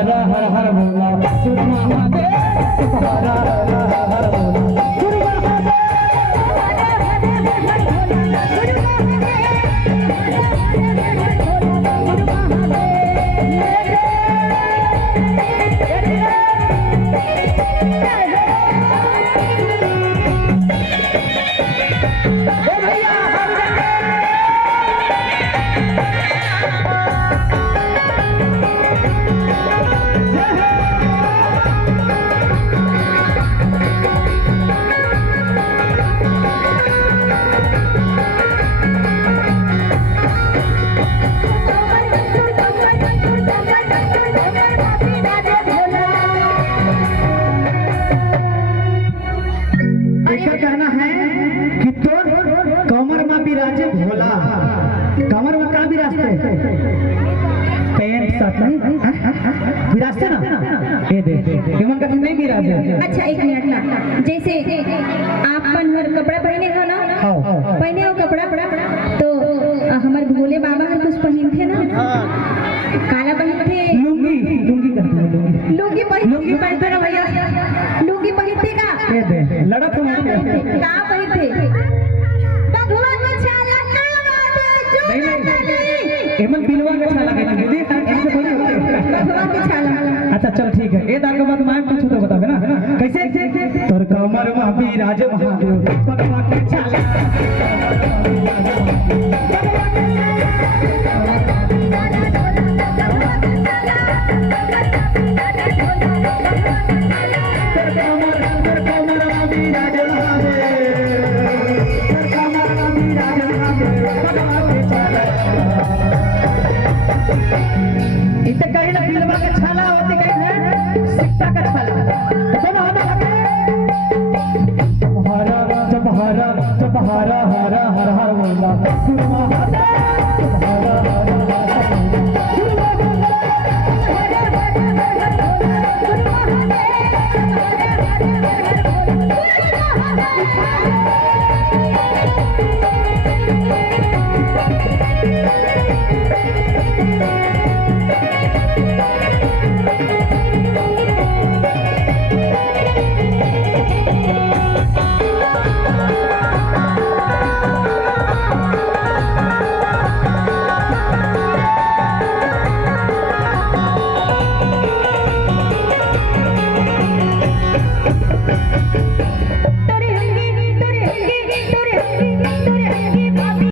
हर हर हर बोला गुरु महादेव हर हर हर बोला गुरु महादेव विराजते ना ये दे हेमन का नहीं विराजे। अच्छा एक मिनट ना, जैसे आप पनहर कपड़ा पहने हो ना, पहने हो कपड़ा तो हमारे भोले बाबा हर कुछ पहनते ना, काला पहनते, लुंगी लुंगी करते हैं, लुंगी पहनते ना भैया, लुंगी पहनते का ये दे लड़क का पहनते भगवान का छाला का नहीं हेमन बिलवा का छाला कहना दीदी ऐसे थोड़ी होते भगवान का छाला। अच्छा चल ठीक है, ये दाग के बाद मैं पूछू तो बताओगे ना कैसे तोर कमर में विराज महादेव भगवान के छाला इतने कहीं ना बिलवा का छाला होती कहीं ना सिक्का का छाला